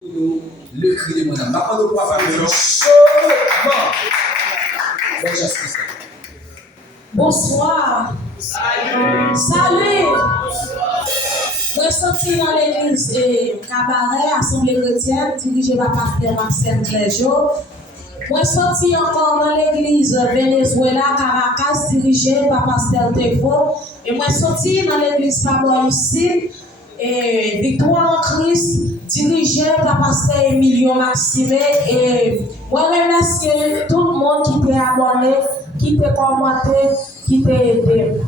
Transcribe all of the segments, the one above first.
Le cri de mon âme. Ma parole pour famille. Bonsoir. Salut. Je suis sorti dans l'église cabaret, assemblée chrétienne, dirigée par pasteur Marcel Cléjo. Je suis sorti encore dans l'église Venezuela, Caracas, dirigée par pasteur Tefo. Et je suis sorti dans l'église Faboy ici, Victoire en Christ, dirigée par pasteur Emilio Maxime. Et je remercie tout le monde qui t'a abonné, qui t'a commenté, qui t'a aidé.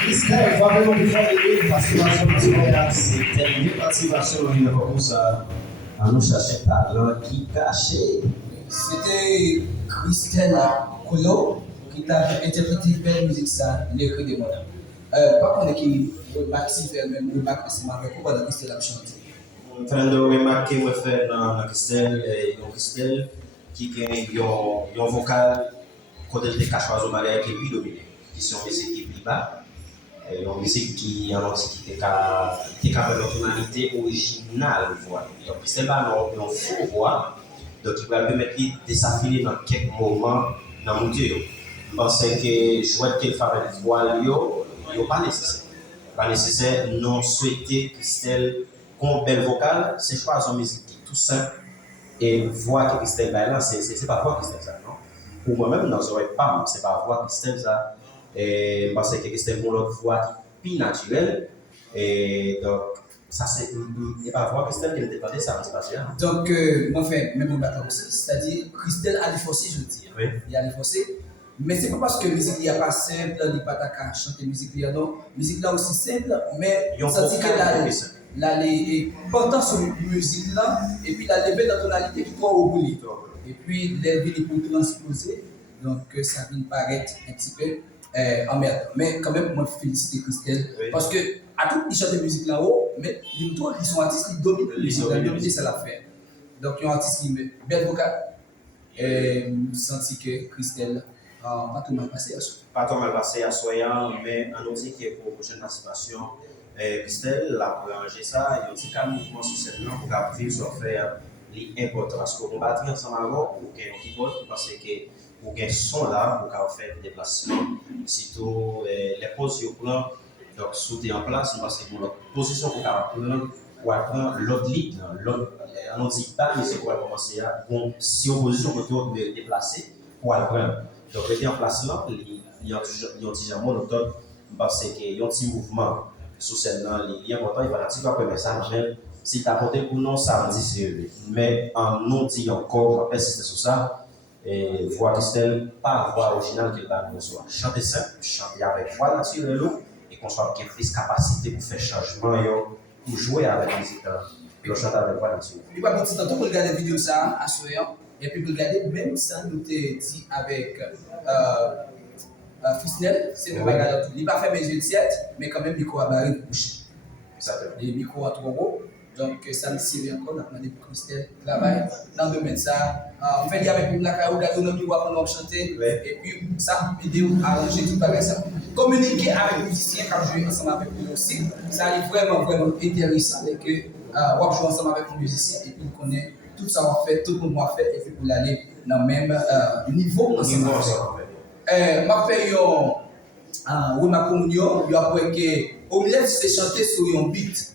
Christelle, vraiment vous faire une participation nationale, c'était une participation comme ça. À nous chercher talent qui cachait. C'était Christelle Colo qui t'a interprété belle musique ça, les cris des mots. Par contre, qui Maxime fait même remarque c'est ma pourquoi dans Christelle a chanté. En train de remarquer moi fait dans Christelle qui a un vocal côté de cachoise au malais qui est plus dominé, qui sont musique qui est plus bas. Une musique qui est capable de tonalité originale. Donc, c'est pas une faux voix, donc il va permettre de désaffiner dans quelques moments dans mon Dieu. Parce que jouer qu'elle fait avec voix, il n'est pas nécessaire. Pas nécessaire, non souhaiter Christelle comme belle vocale, c'est choisir une musique qui est tout simple et voix que Christelle là, c'est pas voix Christelle ça, non? Pour moi-même, non, ça aurait pas, c'est pas voix Christelle ça. Et parce que c'était mon autre voix plus naturelle et donc ça c'est il pas voir Christelle qui dépendait ça me passé. Donc moi fait même on aussi, c'est-à-dire Christelle a forcé je dis. Oui. Il a forcé mais c'est pas parce que musique n'est pas simple, il n'est pas ta chanter musique là non, musique là aussi simple mais ça dit que là les portant sur musique là et puis la lever dans tonalité qui croit au bout et puis les villes pour transposer donc ça vient paraître un petit peu emmerdant. Mais quand même, moi, je félicite Christelle. Oui. Parce que, à tout, ils chantent de musique là-haut, mais ils sont artistes qui dominent la musique. Ils dominent, c'est l'affaire. Donc, il y a un artiste qui met belle vocale. Et je sens que Christelle pas tout mal passé à soi. Pas tout mal passé à soi, mais on nous dit que pour la prochaine participation, Christelle a arrangé ça, il y a un petit cas mouvement sur cette langue pour appuyer sur faire l'important. Parce qu'on va battre ensemble avant pour qu'il y ait un keyboard, parce que pour qu'ils sont là, pour qu'ils fassent des déplacements, surtout les poses au plan, donc sauter en place, parce que notre position pour apprendre l'autre lead, on ne dit pas, mais c'est pour commencer à, bon, si on position pour te déplacer, pour apprendre. Donc, rester en place là, il y a déjà monotone, parce qu'il y a un petit mouvement sur celle-là, il est important, il va un petit peu après, mais ça, si tu as porté pour nous, ça me dit c'est mais en nous dit encore, après, si c'est sur ça, et voix Christelle, pas voix originale qu'il va nous soit. Chanter simple, chanter avec voix naturelle et qu'on soit qu'il plus capacité pour faire changement pour jouer avec la musique, pour chanter avec voix naturelle. Il va petit temps pour regarder la vidéo ça à soir et puis regarder même ça nous t'ai dit avec Fisnel, c'est le bagage tout. Il va faire mes yeux de 7, mais quand même micro à barrer bouche. Exactement. Les micros à trop gros. Donc, ça me sert encore, on a demandé pour Christelle travail dans le domaine ça. On fait avec la caillou, l'autonomie, on va chanter. Et puis, ça, vidéo, arranger tout pareil ça. Communiquer avec les musiciens quand je joue ensemble avec eux aussi. Ça est vraiment, vraiment intéressant. Que on joue ensemble avec les musiciens et puis on connaît tout ça on fait, tout le monde a fait et puis pour l'aller dans le même niveau ensemble. Ma fait remarque comme yo, il y a que au milieu c'est chanter sur un beat.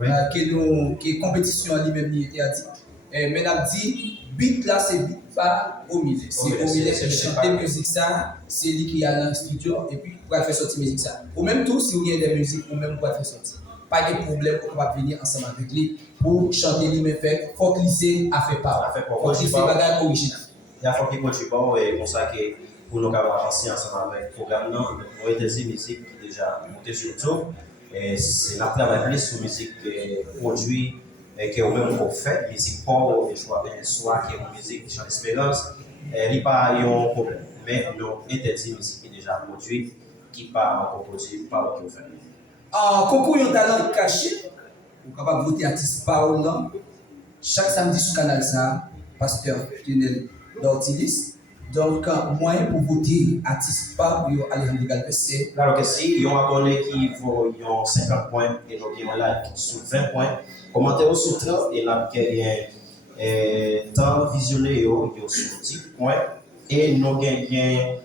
Oui. Que compétition en lui-même était à dire. Mais on a dit, beat là, c'est beat pas au milieu. C'est au milieu qui chante musique ça, c'est lui qui est dans le studio et puis pour faire sortir musique ça. Ou même tout, si vous avez des musiques, ou même pour faire sortir. Pas de problème, on va venir ensemble avec lui pour chanter lui, mais faire, faut glisser à faire part. Faut glisser bagage original. Il y a faut qu'il continue bon et pour ça que pour nous avancer ensemble avec le programme, nous avons des musiques qui déjà montées sur YouTube. C'est la plus sur musique produit que nous-mêmes on fait, musique pauvre, soit qui est une musique qui chante l'espérance, il n'y a pas un problème. Mais nous interdit musique qui est déjà produite, qui n'est pas encore produite, pas ce qu'on fait. En concours, il y a un talent caché, vous pouvez capable de voter artiste parlant. Chaque samedi sur Canal ça, pasteur Lionel Dortilis. Donc, moyen pour voter artiste par Alejandro Galvez. Alors que si, il y a un abonné qui vaut 50 points et donc il y a un like sur 20 points. Commentaire sur 30 et là, il y a un temps visionné sur 10 points. Et nous avons un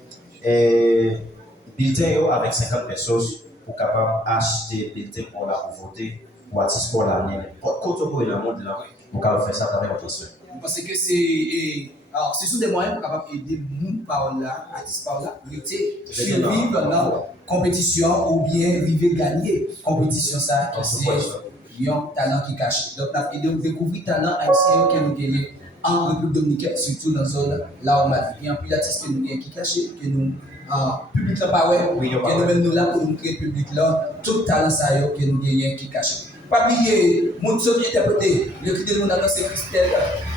bulletin avec 50 personnes pour capable acheter bulletin pour la voter pour artiste pour l'année. Quand on peut le monde là, pour capable faire ça avec votre soeur. Parce que c'est. Alors, c'est sous des moyens pour capable aider nous par là, artistes par là, survivre dans la compétition ou bien vivre gagner compétition ça, c'est un talent qui cache. Donc, on a découvert talent haïtien qui nous gagne en République Dominicaine, surtout dans la zone là où on a dit. Il y a un pilatisme que nous avons qui caché, que nous, public là pas ouais, que nous même nous là pour nous créer public là, tout talent ça que nous gagnons qui caché. Pas oublier, mon qui interprété, le cri de nous dans Christelle.